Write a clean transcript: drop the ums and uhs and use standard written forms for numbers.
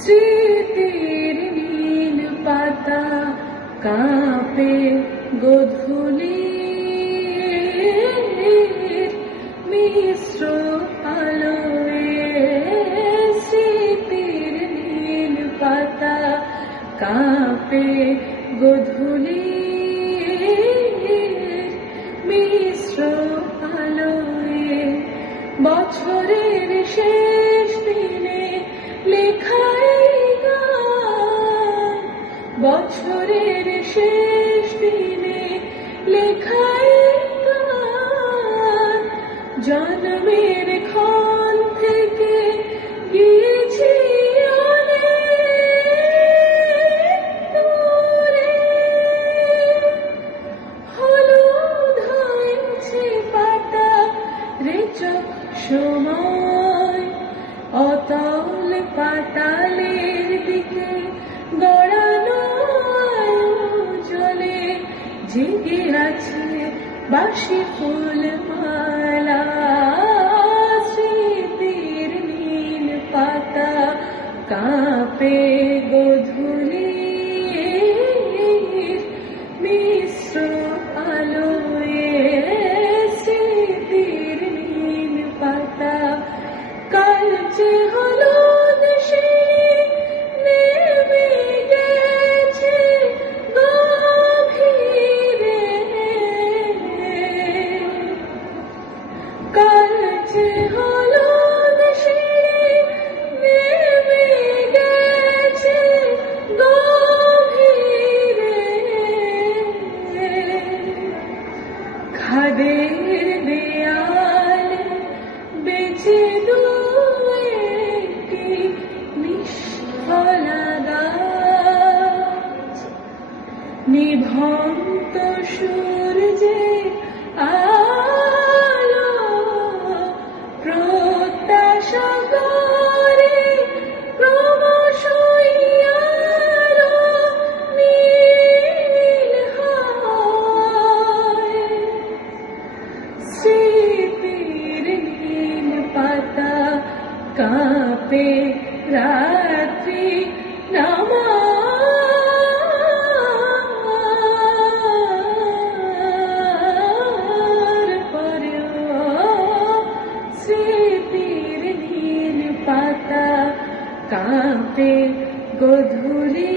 স্মৃতির নীল পাতা কাঁপে গোধূলির মিশ্র আলোয়। স্মৃতির নীল পাতা কাঁপে গোধূলির মিশ্র আলোয়। বছরের শেষ দিনে লেখাই গান, বছরের শেষ দিনে লেখাই গান। জন্মের ক্ষণ থেকে গিয়েছি অনেক দূরে, হলুদ হয়েছে পাতা রেচক সময়। অতল পাতালের দিকে গড়ানো জলে জেগে আছে বাসি ফুল মালা। স্মৃতির নীল পাতা কাঁপে গোধূলির মিশ্র আলোয়। স্মৃতির নীল পাতা কাল যে হলুদ নেমে গেছে গভীরে, কাল যে হলুদ নেমে গেছে গভীরে। খাদের দেয়ালে বেঁচে দুয়েটি নিষ্ফলা গাছ, নিভন্ত সূর্যে আলো প্রত্যাশা করে ক্রমশই আলো নীল হয়। স্মৃতির নীল পাতা কাঁপে রাত্রি নামার পরেও। স্মৃতির নীল পাতা কাঁপে গোধূলি।